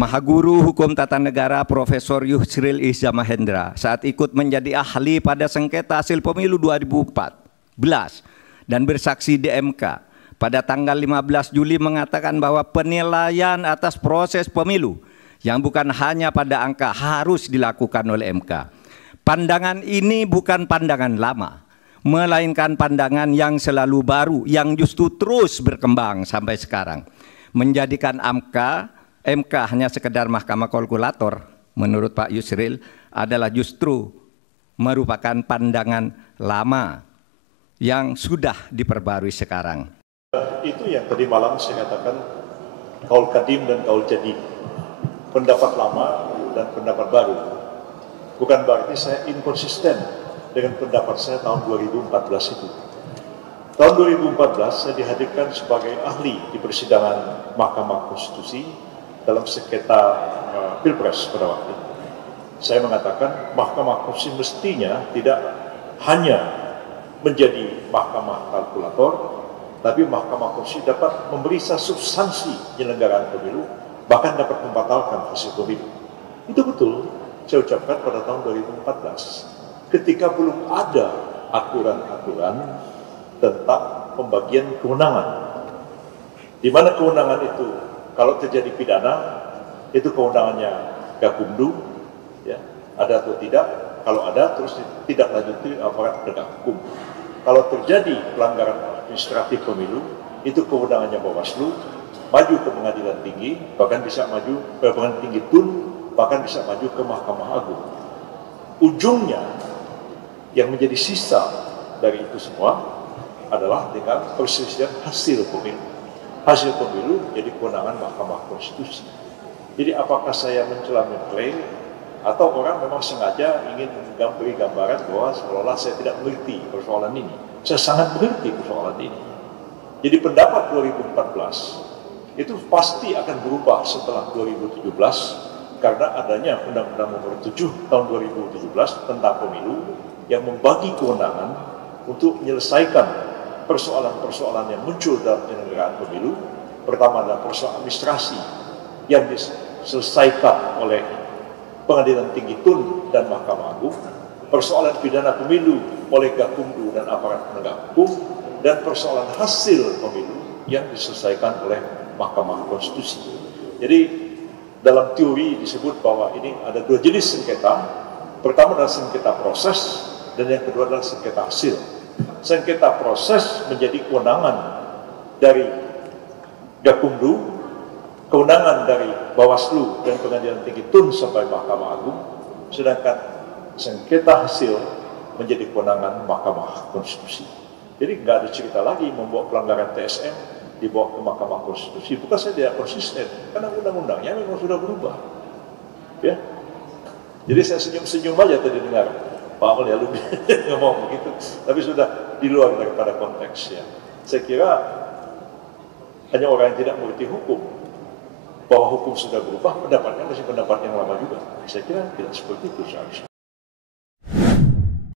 Mahaguru Hukum Tata Negara Profesor Yusril Iza Mahendra saat ikut menjadi ahli pada sengketa hasil pemilu 2014 dan bersaksi di MK pada tanggal 15 Juli mengatakan bahwa penilaian atas proses pemilu yang bukan hanya pada angka harus dilakukan oleh MK. Pandangan ini bukan pandangan lama, melainkan pandangan yang selalu baru, yang justru terus berkembang sampai sekarang. Menjadikan MK hanya sekedar mahkamah kalkulator, menurut Pak Yusril, adalah justru merupakan pandangan lama yang sudah diperbarui sekarang. Itu yang tadi malam saya katakan, kaul kadim dan kaul jadid, pendapat lama dan pendapat baru. Bukan berarti saya inkonsisten dengan pendapat saya tahun 2014 itu. Tahun 2014 saya dihadirkan sebagai ahli di persidangan Mahkamah Konstitusi dalam sengketa Pilpres pada waktu itu. Saya mengatakan Mahkamah Konstitusi mestinya tidak hanya menjadi mahkamah kalkulator, tapi Mahkamah Konstitusi dapat memeriksa substansi penyelenggaraan pemilu, bahkan dapat membatalkan hasil pemilu. Itu betul saya ucapkan pada tahun 2014, ketika belum ada aturan-aturan tentang pembagian kewenangan, di mana kewenangan itu kalau terjadi pidana itu kewenangannya Gakumdu, ya, ada atau tidak. Kalau ada terus tidak lanjuti aparat penegak hukum. Kalau terjadi pelanggaran administratif pemilu itu kewenangannya Bawaslu, maju ke pengadilan tinggi, bahkan bisa maju ke pengadilan tinggi TUN, bahkan bisa maju ke Mahkamah Agung. Ujungnya yang menjadi sisa dari itu semua adalah dengan perselisihan hasil pemilu. Hasil pemilu jadi kewenangan Mahkamah Konstitusi. Jadi apakah saya mencela mengklaim atau orang memang sengaja ingin memberi gambaran bahwa seolah-olah saya tidak mengerti persoalan ini. Saya sangat mengerti persoalan ini. Jadi pendapat 2014 itu pasti akan berubah setelah 2017 karena adanya Undang-Undang Nomor 7 Tahun 2017 tentang pemilu yang membagi kewenangan untuk menyelesaikan persoalan-persoalan yang muncul dalam penyelenggaraan pemilu. Pertama adalah persoalan administrasi yang diselesaikan oleh Pengadilan Tinggi TUN dan Mahkamah Agung, persoalan pidana pemilu oleh Gakumdu dan aparat penegak hukum, dan persoalan hasil pemilu yang diselesaikan oleh Mahkamah Konstitusi. Jadi dalam teori disebut bahwa ini ada dua jenis sengketa. Pertama adalah sengketa proses dan yang kedua adalah sengketa hasil. Sengketa proses menjadi kewenangan dari Gakumdu, kewenangan dari Bawaslu dan Pengadilan Tinggi TUN sampai Mahkamah Agung, sedangkan sengketa hasil menjadi kewenangan Mahkamah Konstitusi. Jadi nggak ada cerita lagi membawa pelanggaran TSM dibawa ke Mahkamah Konstitusi. Bukan saya tidak konsisten, karena undang-undangnya memang sudah berubah. Ya, jadi saya senyum-senyum aja tadi dengar Pak Amal ya ngomong begitu, tapi sudah di luar daripada konteksnya. Saya kira hanya orang yang tidak mengerti hukum, bahwa hukum sudah berubah, pendapatnya masih pendapat yang lama juga. Saya kira tidak seperti itu seharusnya.